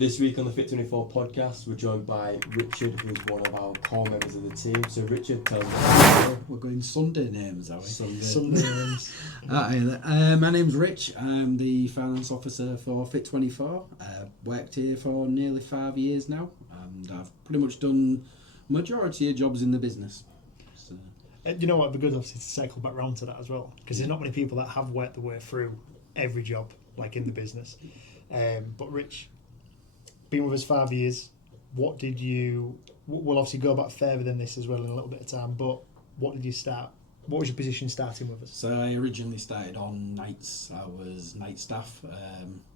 This week on the Fit24 podcast, we're joined by Richard, who's one of our core members of the team. So Richard, tell me. We're going Sunday names, are we? Sunday names. My name's Rich. I'm the finance officer for Fit24. Worked here for nearly 5 years now, and I've pretty much done majority of jobs in the business. So. You know what, it'd be good obviously to cycle back round to that as well, because there's not many people that have worked their way through every job like in the business. But Rich, been with us 5 years. What did you? We'll obviously go back further than this as well in a little bit of time. But what did you start? What was your position starting with us? So I originally started on nights. I was night staff.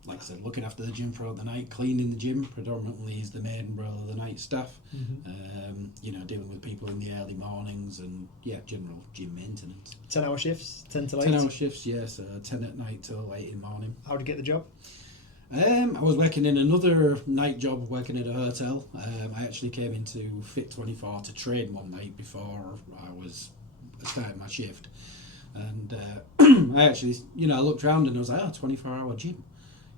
Like I said, looking after the gym throughout the night, cleaning the gym predominantly is the main role of the night staff. Mm-hmm. Dealing with people in the early mornings and general gym maintenance. 10-hour shifts, 10 till 8. 10-hour shifts, yeah. So 10 at night till 8 in the morning. How did you get the job? I was working in another night job, working at a hotel. I actually came into Fit24 to train one night before I was starting my shift. And I actually, I looked around and I was like, 24-hour gym.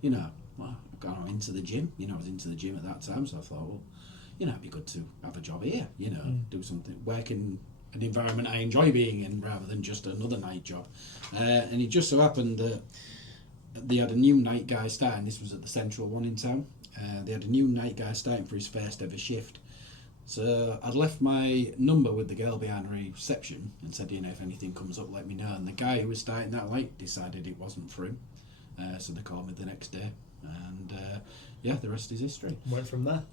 Well, I've gone into the gym. I was into the gym at that time, so I thought, well, it'd be good to have a job here, do something, work in an environment I enjoy being in rather than just another night job. And it just so happened that they had a new night guy starting. This was at the central one in town. They had a new night guy starting for his first ever shift. So I'd left my number with the girl behind reception and said, if anything comes up, let me know. And the guy who was starting that night decided it wasn't for him. So they called me the next day. And the rest is history. Went from there.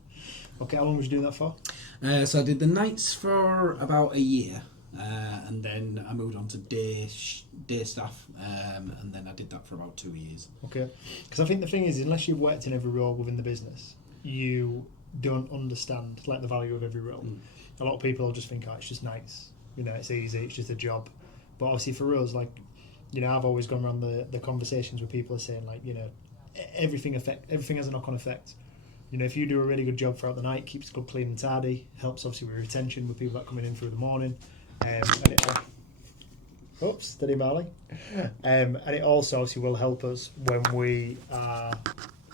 Okay, how long was you doing that for? So I did the nights for about a year. And then I moved on to day staff, and then I did that for about 2 years. Okay, because I think the thing is, unless you've worked in every role within the business, you don't understand the value of every role. A lot of people just think, it's just nice, it's easy, it's just a job. But obviously for us, I've always gone around the conversations where people are saying everything has a knock-on effect. If you do a really good job throughout the night, keeps it good, clean and tidy, helps obviously with retention with people that are coming in through the morning. Steady Marley. And it also obviously will help us when we are,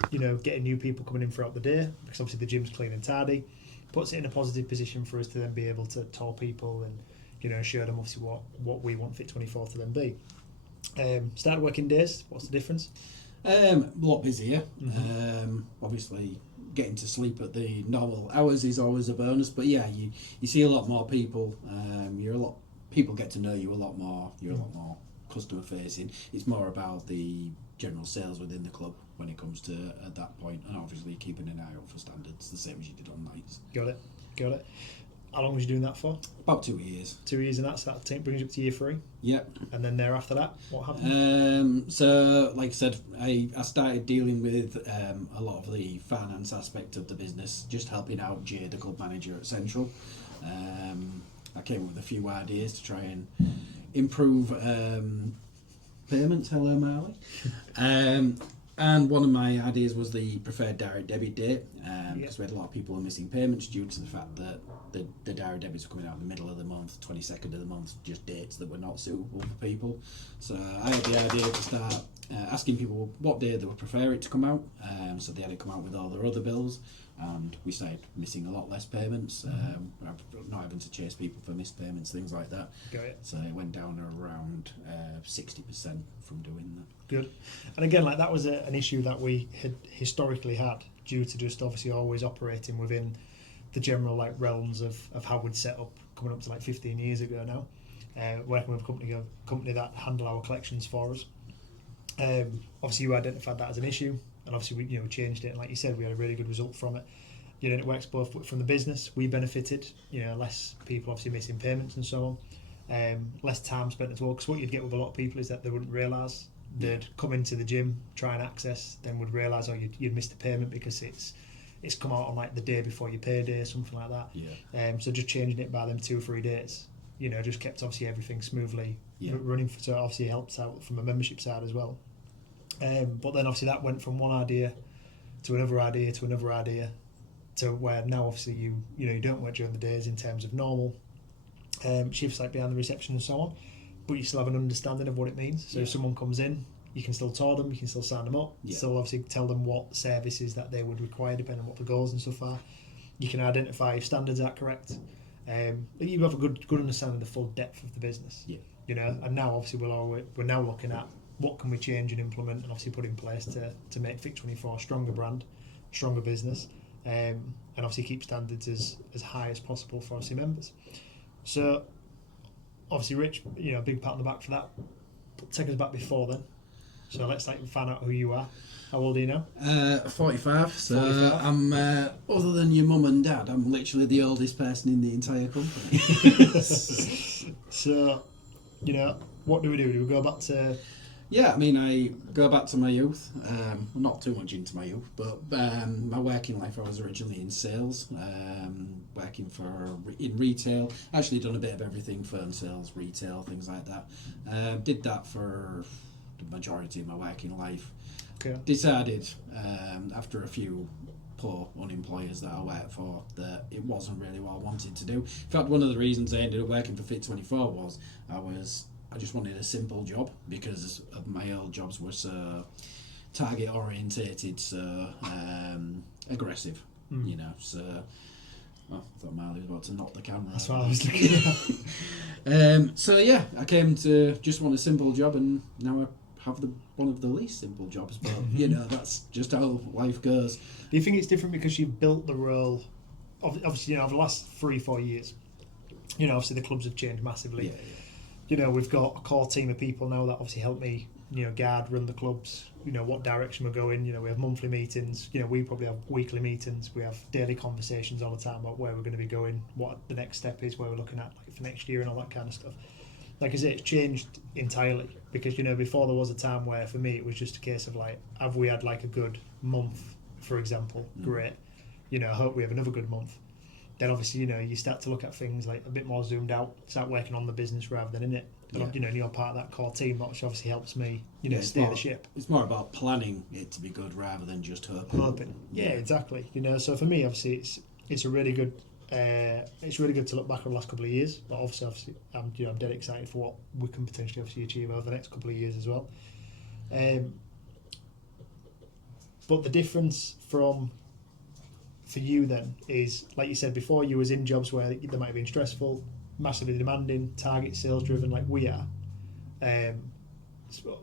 getting new people coming in throughout the day, because obviously the gym's clean and tidy, puts it in a positive position for us to then be able to tell people and, show them obviously what we want Fit24 to then be. Started working days, what's the difference? A lot busier. Obviously getting to sleep at the normal hours is always a bonus, but you see a lot more people. People get to know you a lot more. You're a lot more customer facing. It's more about the general sales within the club when it comes to at that point, and obviously keeping an eye out for standards, the same as you did on nights. Got it. How long was you doing that for? About 2 years. 2 years, and that brings you up to year 3? Yep. And then thereafter that, what happened? So, like I said, I started dealing with a lot of the finance aspect of the business, just helping out Jay, the club manager at Central. I came up with a few ideas to try and improve payments. Hello, Marley. And one of my ideas was the preferred direct debit date, because we had a lot of people missing payments due to the fact that the direct debits were coming out in the middle of the month, 22nd of the month, just dates that were not suitable for people. So I had the idea to start asking people what day they would prefer it to come out, so they had it come out with all their other bills, and we started missing a lot less payments, not having to chase people for missed payments, things like that. Got it. So it went down around 60% from doing that. Good. And again, that was an issue that we had historically had due to just obviously always operating within the general realms of how we'd set up coming up to 15 years ago now, working with a company that handle our collections for us. Obviously you identified that as an issue, and obviously we changed it, and like you said, we had a really good result from it. It works both from the business, we benefited, less people obviously missing payments and so on, less time spent as well, because what you'd get with a lot of people is that they wouldn't realise. They'd come into the gym, try and access, then would realise you'd missed a payment because it's come out on the day before your payday or something like that. Yeah. So just changing it by them 2 or 3 days, just kept obviously everything smoothly running. So obviously it helps out from a membership side as well. But then obviously that went from one idea to another idea to another idea, to where now obviously you don't work during the days in terms of normal shifts behind the reception and so on, but you still have an understanding of what it means. So if someone comes in you can still tour them, you can still sign them up, still obviously tell them what services that they would require depending on what the goals and stuff are. You can identify if standards are correct. You have a good understanding of the full depth of the business. Yeah. You know, and now obviously we're now looking at what can we change and implement and obviously put in place to make Fit24 a stronger brand, stronger business, and obviously keep standards as high as possible for obviously members. So obviously Rich, you know, a big pat on the back for that. But take us back before then. So let's find out who you are. How old are you now? 45. So 45. I'm, other than your mum and dad, I'm literally the oldest person in the entire company. So, you know, what do we do? Do we go back to... Yeah, I mean, I go back to my youth. Not too much into my youth, but my working life, I was originally in sales, working in retail. Actually done a bit of everything, phone sales, retail, things like that. Did that for the majority of my working life. Okay. Decided after a few poor unemployers that I worked for that it wasn't really what I wanted to do. In fact, one of the reasons I ended up working for Fit24 was I just wanted a simple job because of my old jobs were so target orientated, so aggressive, you know. So I thought Marley was about to knock the camera. That's what I was looking at. So yeah, I came to just want a simple job, and now I have one of the least simple jobs. But you know, that's just how life goes. Do you think it's different because you've built the role? Obviously, you know, over the last 3-4 years, you know, obviously the clubs have changed massively. Yeah. You know, we've got a core team of people now that obviously help me, you know, run the clubs, you know, what direction we're going. You know, we have monthly meetings, you know, we probably have weekly meetings, we have daily conversations all the time about where we're going to be going, what the next step is, where we're looking at like for next year and all that kind of stuff. Like I say, it's changed entirely because, you know, before there was a time where for me it was just a case of like, have we had like a good month, for example, great, you know, I hope we have another good month. Then obviously, you know, you start to look at things like a bit more zoomed out, start working on the business rather than in it. And, you know, and you're part of that core team, which obviously helps me, you know, steer the ship. It's more about planning it to be good rather than just hoping. Yeah, exactly. You know, so for me, obviously, it's a really good. It's really good to look back on the last couple of years. But obviously, I'm dead excited for what we can potentially obviously achieve over the next couple of years as well. But the difference for you then is, like you said before, you was in jobs where they might have been stressful, massively demanding, target sales driven like we are,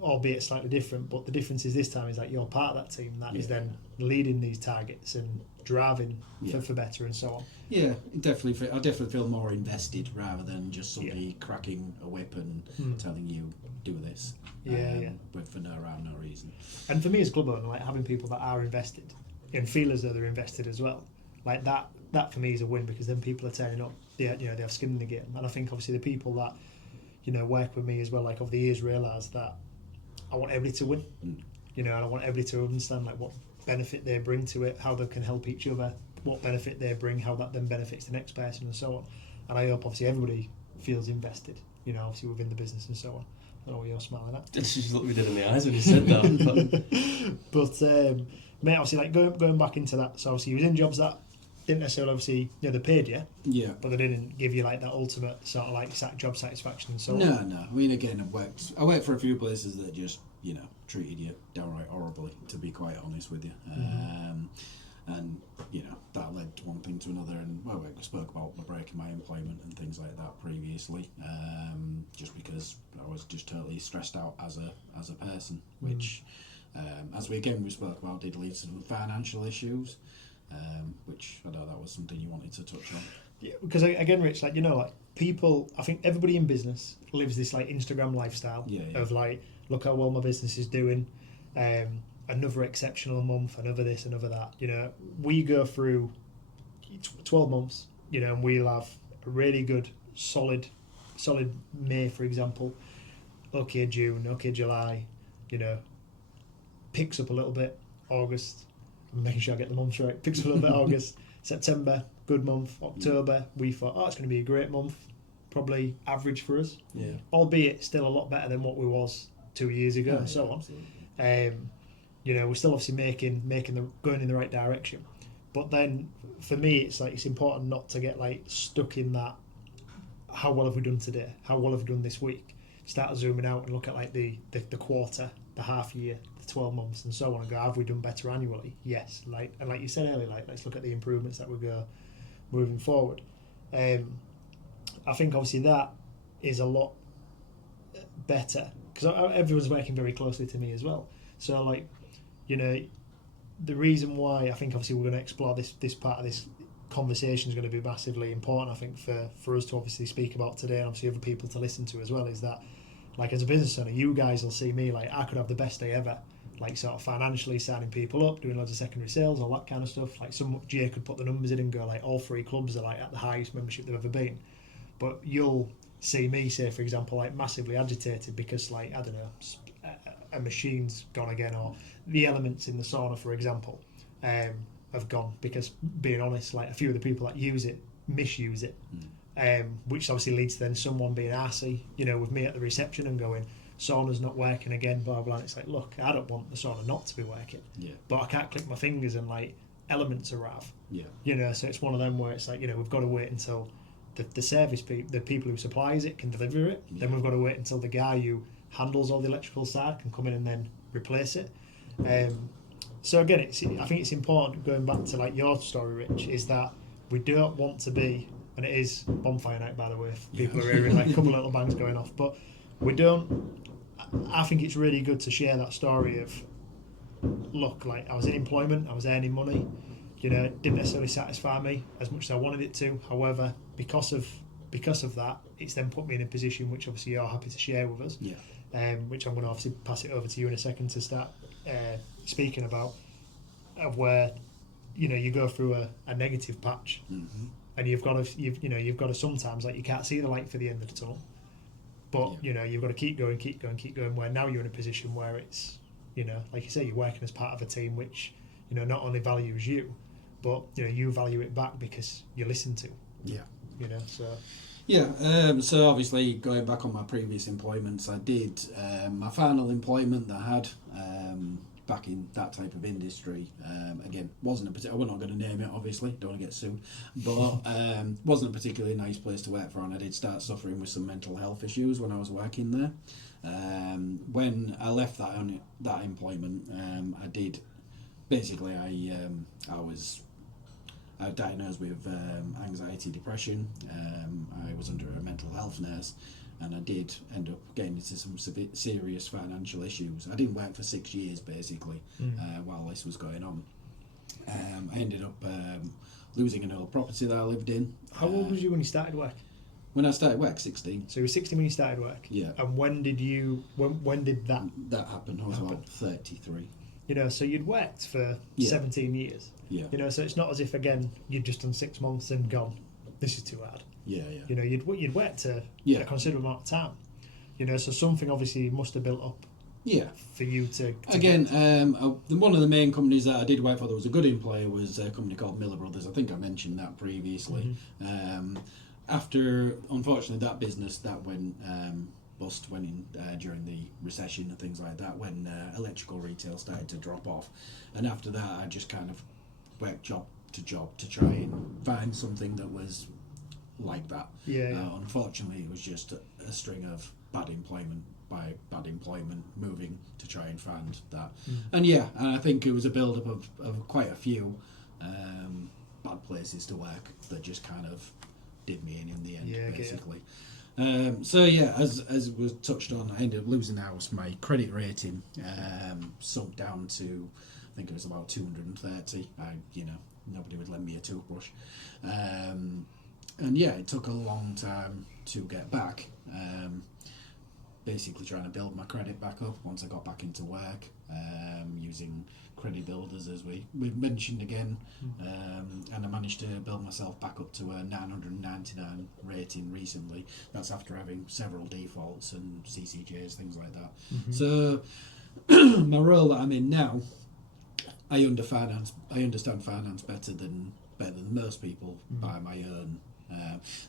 albeit slightly different. But the difference is this time is like you're part of that team that is then leading these targets and driving for better and so on. Yeah, I definitely feel more invested rather than just somebody cracking a whip and telling you do this. But for no rhyme, no reason. And for me as club owner, like having people that are invested and feel as though they're invested as well, like that for me is a win because then people are turning up. They have skin in the game, and I think obviously the people that, you know, work with me as well, like over the years, realise that I want everybody to win. You know, and I want everybody to understand like what benefit they bring to it, how they can help each other, what benefit they bring, how that then benefits the next person, and so on. And I hope obviously everybody feels invested, you know, obviously within the business and so on. I don't know what you're smiling at. It's just look me dead in the eyes when you said that. But mate, obviously, like going back into that, so obviously you was in jobs that didn't necessarily obviously, you know, they paid you, but they didn't give you like that ultimate sort of like job satisfaction and so on. No. I mean, again, I worked for a few places that just, you know, treated you downright horribly, to be quite honest with you. And you know, that led to one thing to another, and well, we spoke about breaking my employment and things like that previously, just because I was just totally stressed out as a person, which as we spoke about, did lead to some financial issues, which I know that was something you wanted to touch on. Yeah, because again, Rich, like, you know, like people, I think everybody in business lives this like Instagram lifestyle of like, look how well my business is doing, another exceptional month, another this, another that. You know, we go through 12 months, you know, and we'll have a really good, solid May, for example, okay June, okay July, you know, picks up a little bit, August, I'm making sure I get the months right, picks up a little bit, August, September, good month, October, we thought, it's going to be a great month, probably average for us, albeit still a lot better than what we was 2 years ago and so on. You know, we're still obviously going in the right direction. But then for me, it's like, it's important not to get like stuck in that, how well have we done today? How well have we done this week? Start zooming out and look at like the quarter the half year, the 12 months, and so on, and go, have we done better annually? Yes. Like you said earlier, like let's look at the improvements that we go moving forward. I think obviously that is a lot better because everyone's working very closely to me as well. So like, you know, the reason why I think obviously we're going to explore this part of this conversation is going to be massively important, I think, for us to obviously speak about today, and obviously other people to listen to as well, is that like as a business owner, you guys will see me like I could have the best day ever, like sort of financially signing people up, doing loads of secondary sales, all that kind of stuff. Like some Jay could put the numbers in and go like all 3 clubs are like at the highest membership they've ever been, but you'll see me, say for example, like massively agitated because like I don't know, a machine's gone again, or the elements in the sauna, for example, have gone because, being honest, like a few of the people that use it misuse it, which obviously leads to then someone being arsey, you know, with me at the reception and going, sauna's not working again, blah blah. And it's like, look, I don't want the sauna not to be working, but I can't click my fingers and like elements arrive, you know. So it's one of them where it's like, you know, we've got to wait until the service people, the people who supplies it, can deliver it. Then we've got to wait until the guy who handles all the electrical side can come in and then replace it. So again, I think it's important, going back to like your story, Rich, is that we don't want to be, and it is bonfire night by the way, if people are hearing like a couple of little bangs going off, but we don't. I think it's really good to share that story of, look, like I was in employment, I was earning money, you know, it didn't necessarily satisfy me as much as I wanted it to. However, because of that, it's then put me in a position which obviously you're happy to share with us. Which I'm going to obviously pass it over to you in a second to start speaking about, of where, you know, you go through a negative patch, and you've got to sometimes, like, you can't see the light for the end of the tunnel, but you know, you've got to keep going, where now you're in a position where it's, you know, like you say, you're working as part of a team which, you know, not only values you, but you know, you value it back because you're listened to, you know. So so obviously going back on my previous employments, I did my final employment that I had back in that type of industry. Again, wasn't a particular. We're not going to name it, obviously. Don't want to get sued, but wasn't a particularly nice place to work for, and I did start suffering with some mental health issues when I was working there. When I left that employment, I did basically I was diagnosed with anxiety, depression. I was under a mental health nurse, and I did end up getting into some serious financial issues. I didn't work for 6 years basically while this was going on. I ended up losing an old property that I lived in. How old was you when you started work? When I started work, 16. So you were 16 when you started work? Yeah. And when did that happen? I was about 33. You know, so you'd worked for 17 years. Yeah. You know, so it's not as if, again, you'd just done 6 months and gone, this is too hard. Yeah. You know, you'd worked a considerable amount of time. You know, so something obviously must have built up. Yeah. For you to again, one of the main companies that I did work for that was a good employer was a company called Miller Brothers. I think I mentioned that previously. After, unfortunately, that business that went bust went in during the recession and things like that, when electrical retail started to drop off, and after that I just kind of worked job to try and find something that was like that. Unfortunately, it was just a string of bad employment moving to try and find that. And I think it was a build up of quite a few bad places to work that just kind of did me in the end, basically. As was touched on, I ended up losing the house. My credit rating sunk down to, I think it was about 230. Nobody would lend me a toothbrush, and it took a long time to get back. Basically trying to build my credit back up once I got back into work, using credit builders as we mentioned again, and I managed to build myself back up to a 999 rating recently. That's after having several defaults and CCJs, things like that. So my role that I'm in now, I understand finance better than most people by my own.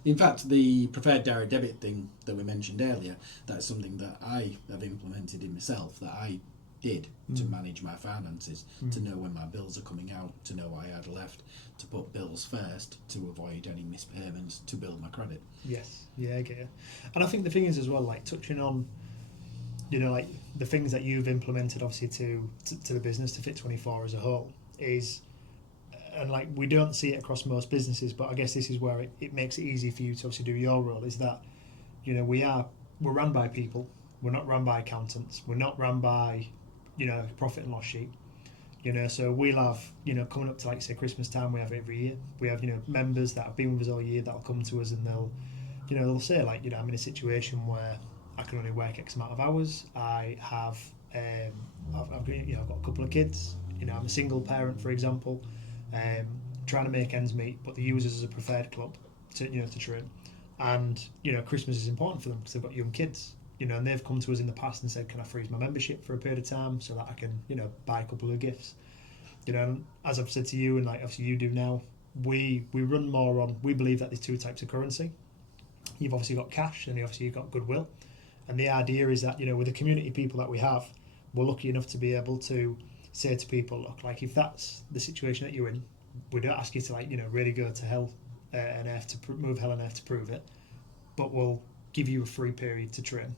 In fact, the preferred direct debit thing that we mentioned earlier, that's something that I have implemented in myself, that I did to manage my finances, to know when my bills are coming out, to know what I had left, to put bills first, to avoid any missed payments, to build my credit. Yes, I get it. And I think the thing is as well, like touching on you know, like the things that you've implemented obviously to the business, to Fit24 as a whole, is, and like we don't see it across most businesses, but I guess this is where it makes it easy for you to obviously do your role, is that, you know, we're run by people. We're not run by accountants. We're not run by, you know, profit and loss sheet. You know, so we'll have, you know, coming up to like say Christmas time, we have it every year. We have, you know, members that have been with us all year that'll come to us and they'll say like, you know, I'm in a situation where I can only work X amount of hours. I have, I've got a couple of kids. You know, I'm a single parent, for example, trying to make ends meet, but they use us as a preferred club to train. And, you know, Christmas is important for them because they've got young kids. You know, and they've come to us in the past and said, can I freeze my membership for a period of time so that I can, you know, buy a couple of gifts? You know, and as I've said to you, and like obviously you do now, we run more on, we believe that there's two types of currency. You've obviously got cash and obviously you've got goodwill. And the idea is that, you know, with the community people that we have, we're lucky enough to be able to say to people, look, like if that's the situation that you're in, we don't ask you to like, you know, really go to hell and earth to move hell and earth to prove it, but we'll give you a free period to train.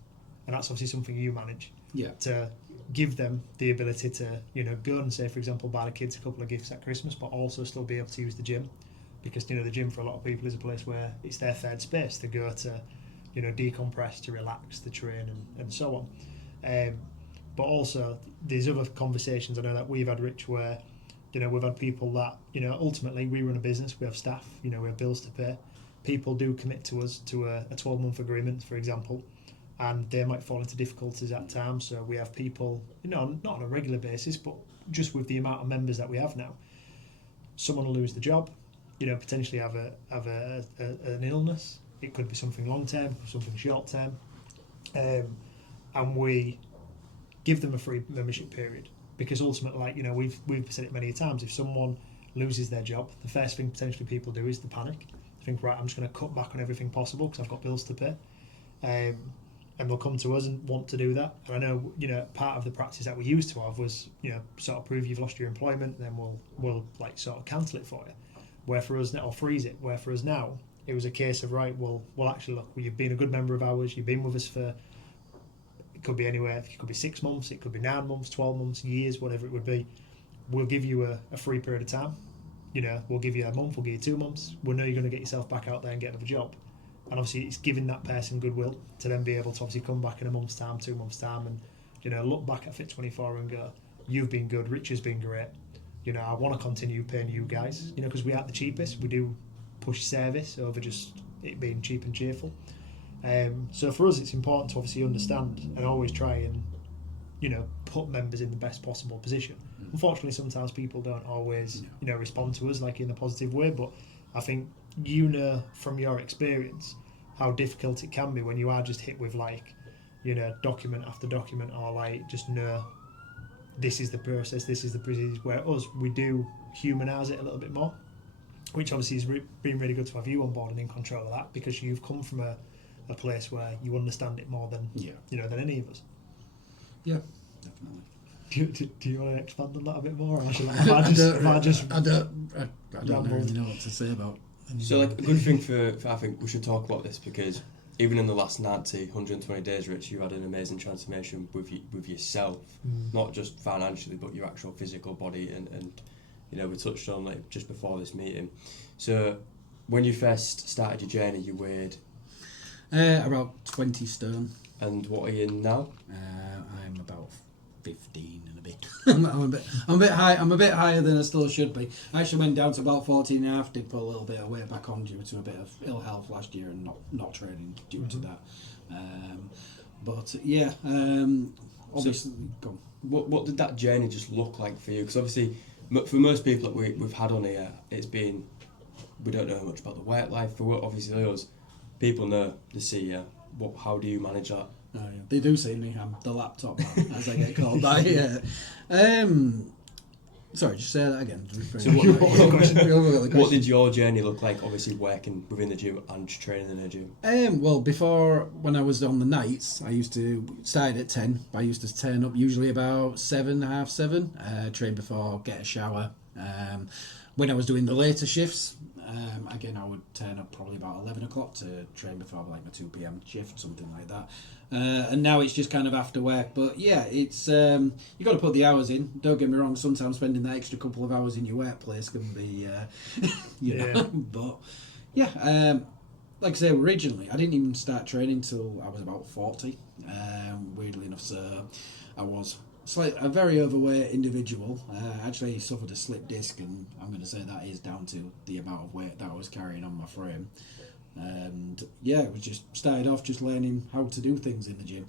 And that's obviously something you manage. Yeah. To give them the ability to, you know, go and say, for example, buy the kids a couple of gifts at Christmas, but also still be able to use the gym. Because, you know, the gym for a lot of people is a place where it's their third space to go to, you know, decompress, to relax, to train and so on. But also, there's other conversations I know that we've had, Rich, where, you know, we've had people that, you know, ultimately we run a business, we have staff, you know, we have bills to pay. People do commit to us to a 12-month agreement, for example, and they might fall into difficulties at times. So we have people, you know, not on a regular basis, but just with the amount of members that we have now, someone will lose the job, you know, potentially have an illness. It could be something long term, something short term, and we give them a free membership period because ultimately, like, you know, we've said it many times. If someone loses their job, the first thing potentially people do is to panic. Think, right, I'm just going to cut back on everything possible because I've got bills to pay. And they'll come to us and want to do that. And I know, you know, part of the practice that we used to have was, you know, sort of prove you've lost your employment, then we'll like sort of cancel it for you. Where for us now, or freeze it. Where for us now, it was a case of, right, well actually look, you've been a good member of ours. You've been with us for, it could be anywhere. It could be 6 months. It could be 9 months, 12 months, years, whatever it would be. We'll give you a free period of time. You know, we'll give you a month. We'll give you 2 months. We'll know you're going to get yourself back out there and get another job. And obviously it's giving that person goodwill to then be able to obviously come back in a month's time, 2 months' time, and, you know, look back at Fit24 and go, you've been good, Rich has been great. You know, I want to continue paying you guys, you know, because we aren't the cheapest. We do push service over just it being cheap and cheerful. So for us, it's important to obviously understand and always try and, you know, put members in the best possible position. Unfortunately, sometimes people don't always, you know, respond to us like in a positive way, but I think, you know, from your experience how difficult it can be when you are just hit with, like, you know, document after document, or like just know this is the process, this is the procedure. Where us, we do humanise it a little bit more, which obviously has been really good to have you on board and in control of that, because you've come from a place where you understand it more than you know, than any of us. Yeah, definitely. Do you want to expand on that a bit more? Or I don't really know what to say about. So, like, a good thing for I think we should talk about this, because even in the last 120 days, Rich, you had an amazing transformation with yourself, not just financially, but your actual physical body, and you know, we touched on like just before this meeting. So, when you first started your journey, you weighed about 20 stone. And what are you now? I'm about 15 and a bit. I'm a bit high. I'm a bit higher than I still should be. I actually went down to about 14 and a half. Did put a little bit of weight back on due to a bit of ill health last year and not training due to that. But yeah, obviously. So, what did that journey just look like for you? Because obviously, for most people that we've had on here, it's been, we don't know much about the work life. For obviously us, people know the CEO. How do you manage that? Oh, yeah. They do see me. I'm the laptop man, as I get called by. Sorry, just say that again. So what did your journey look like, obviously working within the gym and training in the gym? Well, before, when I was on the nights, I used to start at 10. I used to turn up usually about 7, half 7, train before, get a shower. When I was doing the later shifts, Again, I would turn up probably about 11 o'clock to train before like my 2 p.m. shift, something like that. And now it's just kind of after work. But yeah, it's you got to put the hours in. Don't get me wrong. Sometimes spending that extra couple of hours in your workplace can be, you know. But yeah, like I say, originally I didn't even start training till I was about 40. Weirdly enough, so I was a very overweight individual. Actually suffered a slip disc, and I'm going to say that is down to the amount of weight that I was carrying on my frame. And yeah, it was just started off just learning how to do things in the gym.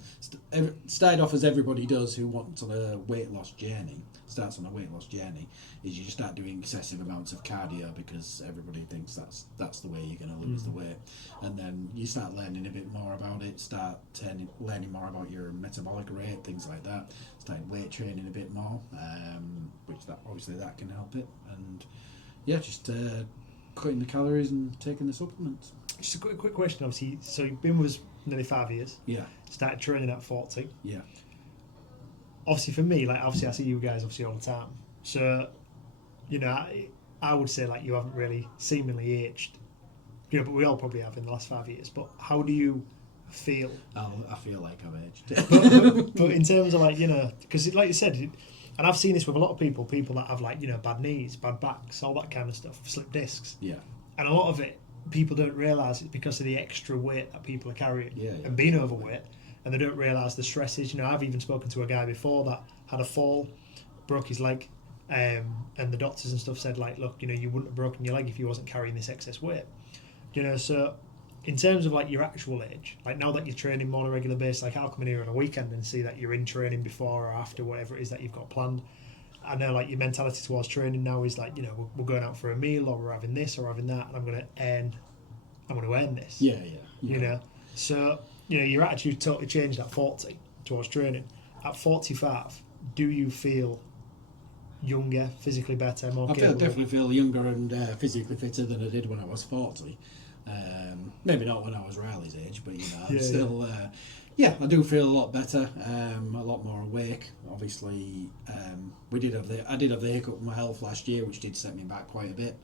Started off as everybody does who wants on a weight loss journey. Starts on a weight loss journey is you just start doing excessive amounts of cardio because everybody thinks that's the way you're going to lose the weight, and then you start learning a bit more about it. Learning more about your metabolic rate, things like that. Started weight training a bit more, which that obviously that can help it, and yeah, just cutting the calories and taking the supplements. Just a quick question, obviously. So you've been with us nearly 5 years. Yeah. Started training at 40. Yeah. Obviously for me, like obviously I see you guys obviously all the time. So, you know, I would say like you haven't really seemingly aged. You know, but we all probably have in the last 5 years. But how do you feel? I feel like I've aged. but in terms of like, you know, because like you said, and I've seen this with a lot of people that have like, you know, bad knees, bad backs, all that kind of stuff, slip discs. Yeah. And a lot of it, people don't realise it's because of the extra weight that people are carrying and being overweight, and they don't realise the stresses. You know, I've even spoken to a guy before that had a fall, broke his leg, and the doctors and stuff said like, look, you know, you wouldn't have broken your leg if you wasn't carrying this excess weight. You know, so in terms of like your actual age, like now that you're training more on a regular basis, like I'll come in here on a weekend and see that you're in training before or after whatever it is that you've got planned. I know like your mentality towards training now is like, you know, we're going out for a meal or we're having this or having that, and I'm going to earn this. Yeah. You know, so you know your attitude totally changed at 40 towards training. At 45, do you feel younger, physically better, more capable? I definitely feel younger and physically fitter than I did when I was 40. Maybe not when I was Riley's age, but you know, I'm still. Yeah, I do feel a lot better, a lot more awake. Obviously, I did have the hiccup with my health last year, which did set me back quite a bit.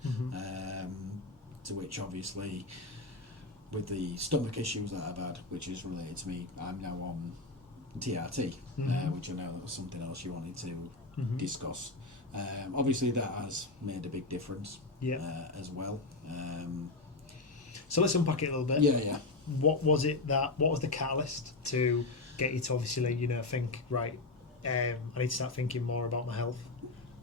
To which, obviously, with the stomach issues that I've had, which is related to me, I'm now on TRT, which I know that was something else you wanted to discuss. Obviously, that has made a big difference as well. So let's unpack it a little bit. Yeah. What was the catalyst to get you to obviously, you know, think, right, I need to start thinking more about my health,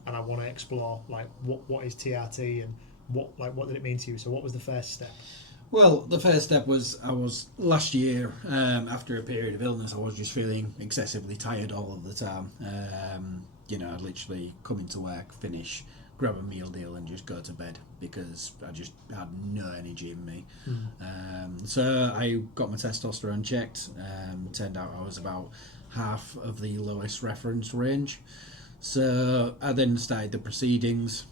and I want to explore like what is TRT and what did it mean to you? So what was the first step? Well, the first step was I was last year, after a period of illness, I was just feeling excessively tired all of the time. You know, I'd literally come into work, finish, grab a meal deal and just go to bed because I just had no energy in me. So I got my testosterone checked. Turned out I was about half of the lowest reference range. So I then started the proceedings.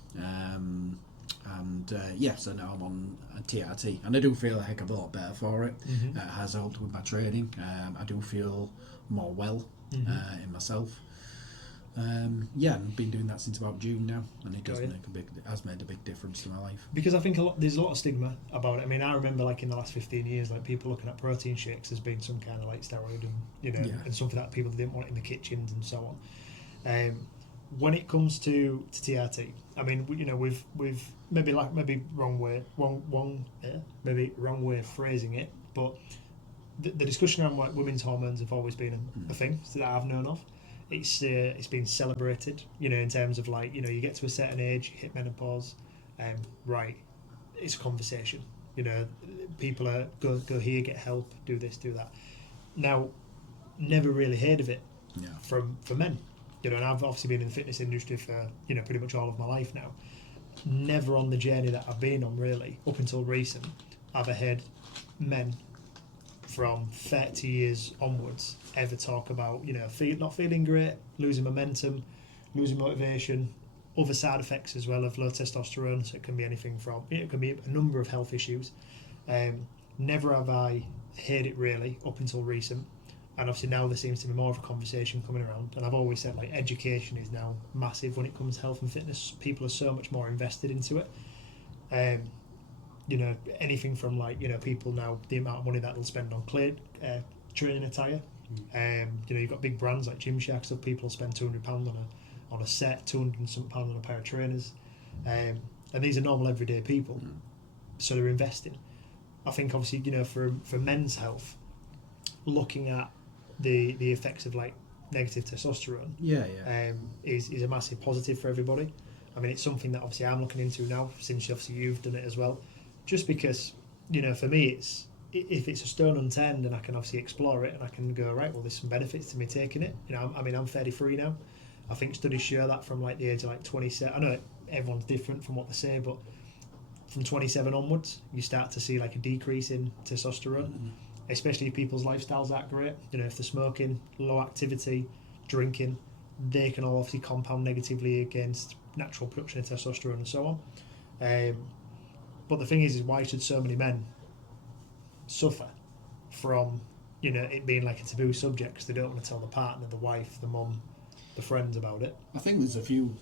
So now I'm on a TRT and I do feel a heck of a lot better for it. It has helped with my training. I do feel more well in myself. And I've been doing that since about June now, and it has made a big difference to my life. Because I think there's a lot of stigma about it. I mean, I remember like in the last 15 years, like people looking at protein shakes as being some kind of like steroid, and you know, and something that people didn't want in the kitchens and so on. When it comes to TRT, I mean, you know, we've maybe wrong way of phrasing it, but the discussion around like women's hormones have always been a thing that I've known of. It's been celebrated, you know, in terms of like, you know, you get to a certain age, you hit menopause, right? It's a conversation, you know. People are go here, get help, do this, do that. Now, never really heard of it for men, you know. And I've obviously been in the fitness industry for, you know, pretty much all of my life now. Never on the journey that I've been on really up until recent. I've heard men from 30 years onwards ever talk about, you know, not feeling great, losing momentum, losing motivation, other side effects as well of low testosterone. So it can be anything from, it can be a number of health issues. Never have I heard it really up until recent, and obviously now there seems to be more of a conversation coming around. And I've always said like education is now massive when it comes to health and fitness. People are so much more invested into it. anything from like, people now, the amount of money that they'll spend on training attire. You've got big brands like Gymshark, so people will spend £200 on a set, £200 and some pounds on a pair of trainers. And these are normal everyday people. So they're investing. I think obviously, for men's health, looking at the effects of like negative testosterone is a massive positive for everybody. I mean, it's something that obviously I'm looking into now, since obviously you've done it as well. Just because, for me, if it's a stone unturned, and I can obviously explore it, and I can go, right, well, there's some benefits to me taking it. I'm 33 now. I think studies show that from like the age of like 27. I know everyone's different from what they say, but from 27 onwards, you start to see like a decrease in testosterone, especially if people's lifestyles aren't great. If they're smoking, low activity, drinking, they can all obviously compound negatively against natural production of testosterone and so on. But the thing is why should so many men suffer from it being like a taboo subject, because they don't want to tell the partner, the wife, the mum, the friends about it? I think there's a few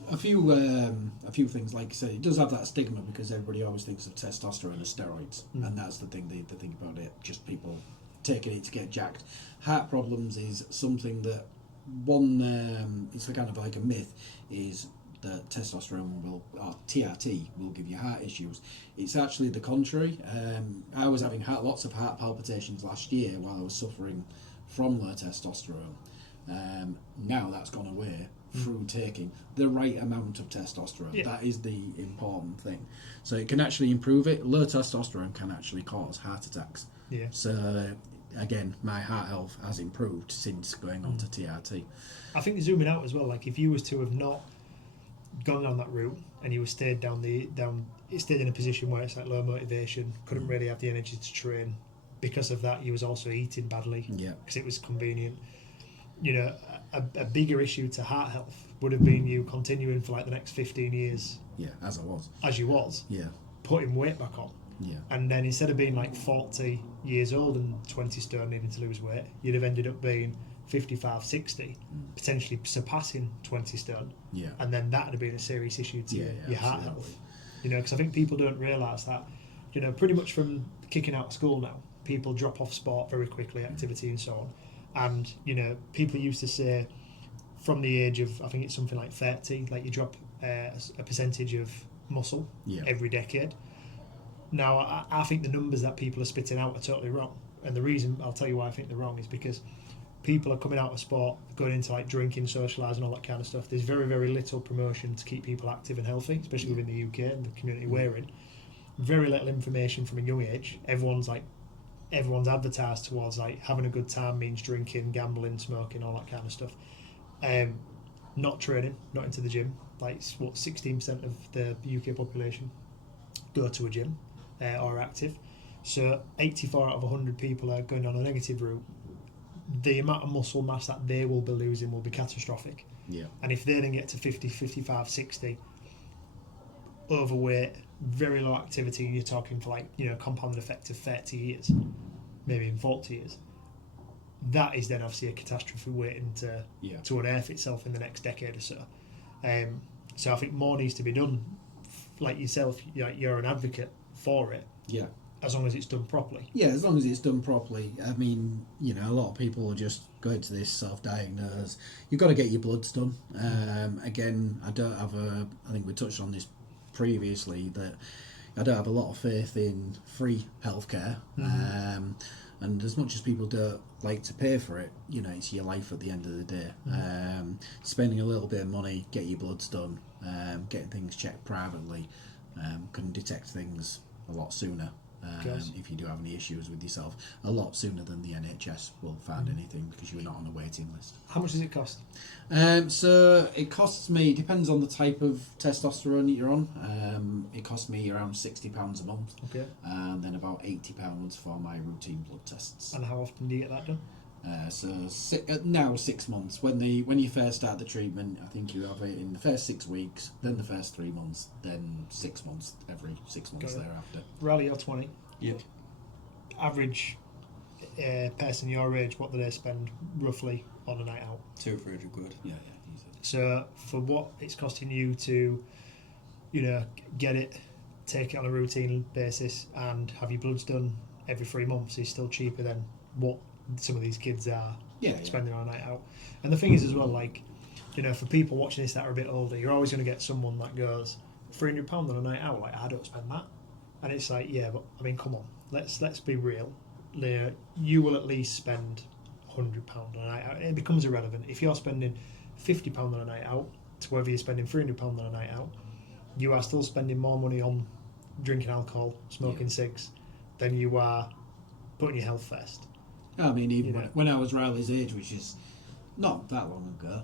things, like you say, it does have that stigma because everybody always thinks of testosterone as steroids, and that's the thing they think about it, just people taking it to get jacked. Heart problems is something that it's a kind of like a myth, is that testosterone or TRT will give you heart issues. It's actually the contrary. I was having lots of heart palpitations last year while I was suffering from low testosterone. Now that's gone away through taking the right amount of testosterone. Yeah. That is the important thing. So it can actually improve it. Low testosterone can actually cause heart attacks. Yeah. So again, my heart health has improved since going on to TRT. I think zooming out as well, like if you was to have not gone down that route and you were stayed in a position where it's like low motivation, couldn't really have the energy to train, because of that you was also eating badly, because it was convenient. A bigger issue to heart health would have been you continuing for like the next 15 years as you was putting weight back on, and then instead of being like 40 years old and 20 stone needing to lose weight, you'd have ended up being 55, 60, potentially surpassing 20 stone, and then that would have been a serious issue to your heart health. Because I think people don't realise that, pretty much from kicking out of school now, people drop off sport very quickly, activity and so on. And, people used to say from the age of, I think it's something like 30, like you drop a percentage of muscle every decade. Now, I think the numbers that people are spitting out are totally wrong. And the reason, I'll tell you why I think they're wrong, is because people are coming out of sport, going into like drinking, socialising, all that kind of stuff. There's very, very little promotion to keep people active and healthy, especially within the UK and the community we're in. Very little information from a young age. Everyone's advertised towards like having a good time means drinking, gambling, smoking, all that kind of stuff. Not training, not into the gym. Like 16% of the UK population go to a gym or are active. So 84 out of 100 people are going on a negative route. The amount of muscle mass that they will be losing will be catastrophic. And if they then get to 50, 55, 60, overweight, very low activity, you're talking for like, compounded effect of 30 years, maybe in 40 years, that is then obviously a catastrophe waiting to unearth itself in the next decade or so. So I think more needs to be done. Like yourself, you're an advocate for it. As long as it's done properly. Yeah, as long as it's done properly. I mean, a lot of people will just go into this self-diagnose. You've got to get your bloods done. Again, I think we touched on this previously, that I don't have a lot of faith in free healthcare. And as much as people don't like to pay for it, it's your life at the end of the day. Spending a little bit of money, get your bloods done, getting things checked privately, can detect things a lot sooner. If you do have any issues with yourself, a lot sooner than the NHS will find anything, because you're not on a waiting list. How much does it cost? So it costs me, depends on the type of testosterone that you're on. It costs me around £60 a month. Okay. And then about £80 for my routine blood tests. And how often do you get that done? Now 6 months. When you first start the treatment, I think you have it in the first 6 weeks, then the first 3 months, then 6 months every 6 months thereafter. Riley, you're 20. Yeah. Average person your age, what do they spend roughly on a night out? 200-300 quid. Yeah, easy. So for what it's costing you to, get it take it on a routine basis and have your bloods done every 3 months is still cheaper than what some of these kids are spending on a night out. And the thing is as well, like, you know, for people watching this that are a bit older, you're always going to get someone that goes £300 on a night out. Like, I don't spend that. And it's like, yeah, but I mean, come on, let's be real. You will at least spend £100 on a night out. It becomes irrelevant if you're spending £50 on a night out to whether you're spending £300 on a night out. You are still spending more money on drinking alcohol, smoking cigs, than you are putting your health first. I mean, even when I was Riley's age, which is not that long ago,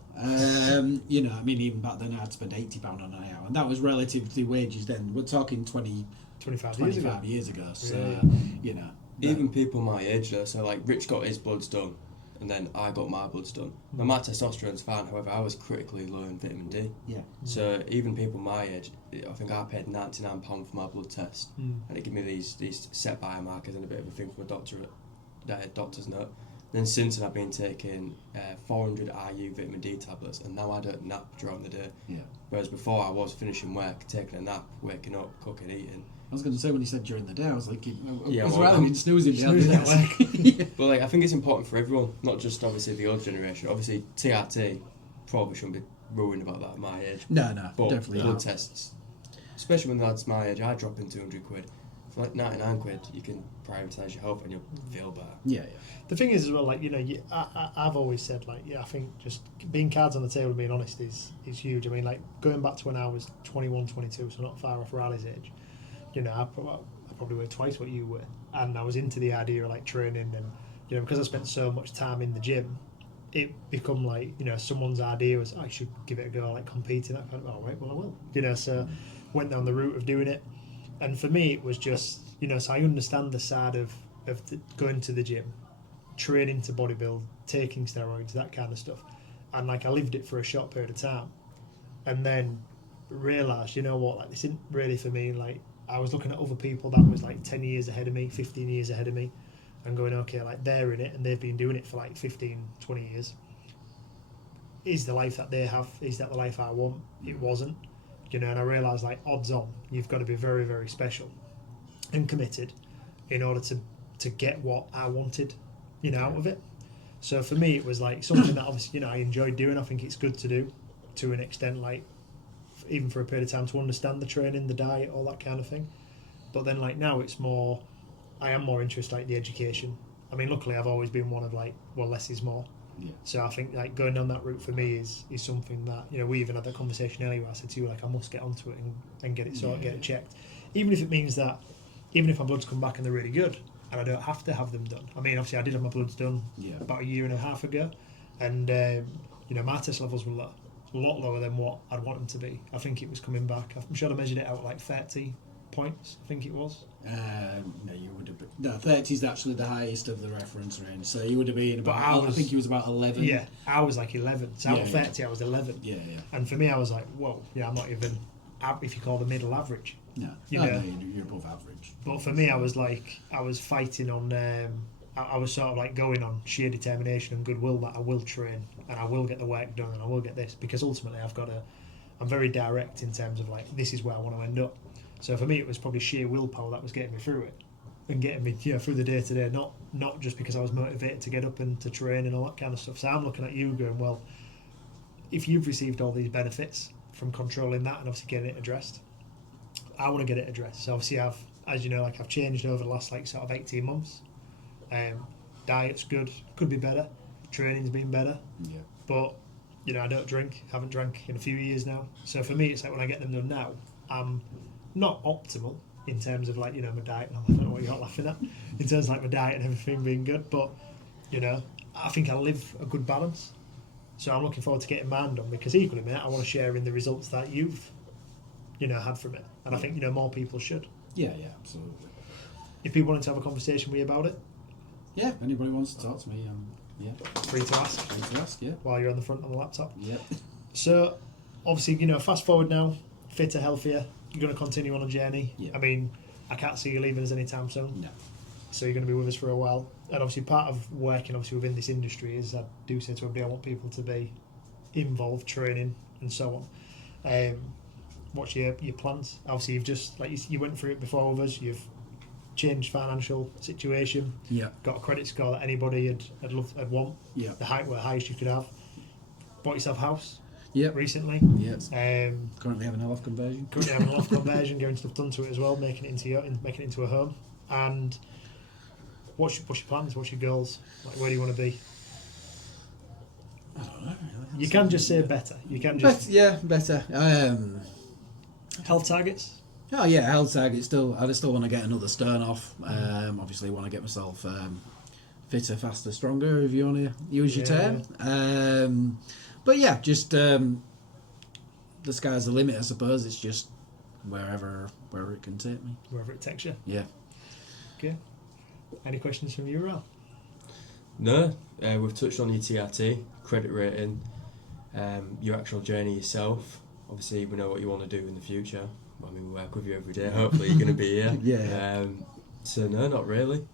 you know, I mean, even back then I'd spend £80 on a night out, and that was relative to wages then. We're talking 25 years ago. So, you know. Even people my age though, so like Rich got his bloods done, and then I got my bloods done. Now my testosterone's fine, however, I was critically low in vitamin D. Yeah. So even people my age, I think I paid £99 for my blood test, and it gave me these set biomarkers and a bit of a thing from a doctor's note. Then since then I've been taking 400 IU vitamin D tablets, and now I don't nap during the day. Yeah. Whereas before I was finishing work, taking a nap, waking up, cooking, eating. I was going to say when you said during the day, I was like, Yeah, was well, rather than snoozing at work. But like, I think it's important for everyone, not just obviously the old generation. Obviously, TRT probably shouldn't be worrying about that at my age. No, but definitely blood not. tests, especially when the lads my age, I drop in 200 quid. For like 99 quid, you can prioritise your health and you'll feel better. Yeah. The thing is as well, like, you know, I've always said, like, I think just being cards on the table and being honest is huge. I mean, like, going back to when I was 21, 22, so not far off Riley's age, you know, I probably weighed twice what you were, and I was into the idea of like training, and you know, because I spent so much time in the gym, it become like, you know, someone's idea was, I should give it a go, like competing, that kind of, oh right, well I will, you know, so went down the route of doing it. And for me it was just, you know, so I understand the side of going to the gym, training to bodybuild, taking steroids, that kind of stuff, and like I lived it for a short period of time, and then realised, you know what, like this isn't really for me. Like, I was looking at other people that was like 10 years ahead of me, 15 years ahead of me, and going, okay, like they're in it and they've been doing it for like 15, 20 years. Is the life that they have, is that the life I want? It wasn't. You know, and I realised, like, odds on, you've got to be very, very special and committed in order to get what I wanted, you know, out of it. So for me, it was like something that obviously, you know, I enjoyed doing. I think it's good to do to an extent, like, even for a period of time, to understand the training, the diet, all that kind of thing. But then, like, now it's more, I am more interested, like, the education. I mean, luckily I've always been one of, like, well, less is more. Yeah. So I think, like, going down that route for me is something that, you know, we even had that conversation earlier where I said to you, like, I must get onto it and get it sorted, get it checked. Even if it means that, even if my bloods come back and they're really good and I don't have to have them done. I mean, obviously I did have my bloods done about a year and a half ago, and, you know, my test levels were low. A lot lower than what I'd want them to be. I think it was coming back. I'm sure I measured it out like 30 points, I think it was. No, you would have been. No, 30 is actually the highest of the reference range. So you would have been about, I think he was about 11. Yeah, I was like 11. So out of 30, I was 11. Yeah. And for me, I was like, whoa, yeah, I'm not even, if you call the middle average. No, you know? No, you're above average. But for me, I was like, I was fighting on, I was sort of like going on sheer determination and goodwill that I will train and I will get the work done and I will get this, because ultimately I'm very direct in terms of like, this is where I want to end up. So for me, it was probably sheer willpower that was getting me through it and getting me, you know, through the day to day, not just because I was motivated to get up and to train and all that kind of stuff. So I'm looking at you going, well, if you've received all these benefits from controlling that and obviously getting it addressed, I want to get it addressed. So obviously as you know, like I've changed over the last like sort of 18 months. Diet's good, could be better. Training's been better. Yeah. But, you know, I don't drink, haven't drank in a few years now. So for me, it's like when I get them done now, I'm not optimal in terms of like, you know, my diet. I don't know what you're laughing at. In terms of like my diet and everything being good. But, you know, I think I live a good balance. So I'm looking forward to getting mine done, because equally, mate, I want to share in the results that you've, you know, had from it. And I think, you know, more people should. Yeah, absolutely. If people wanted to have a conversation with you about it, yeah, if anybody wants to talk to me, free to ask. Yeah. While you're on the front on the laptop. Yeah. So, obviously, you know, fast forward now, fitter, healthier, you're going to continue on a journey. Yeah. I mean, I can't see you leaving us anytime soon. No. So you're going to be with us for a while. And obviously part of working obviously within this industry is, I do say to everybody, I want people to be involved, training and so on. what's your plans? Obviously, you've just you went through it before with us. You've changed financial situation. Yeah. Got a credit score that anybody had want. Yeah. The highest you could have. Bought yourself a house. Yep. Recently. Yes. Currently having a loft conversion. Currently having a loft conversion, getting stuff done to it as well, making it into a home. And what's your plans? What's your goals? Like, where do you want to be? I don't know. Really. You can just say better. You can just better. health targets. Oh yeah, health target. I still want to get another stern off. Obviously, want to get myself fitter, faster, stronger. If you want to use your term. But yeah, just the sky's the limit. I suppose it's just wherever it can take me. Wherever it takes you. Yeah. Okay. Any questions from you, Ral? No, we've touched on your TRT, credit rating, your actual journey yourself. Obviously, we know what you want to do in the future. I mean, we work with you every day. Hopefully, you're going to be here. Yeah. So no, not really.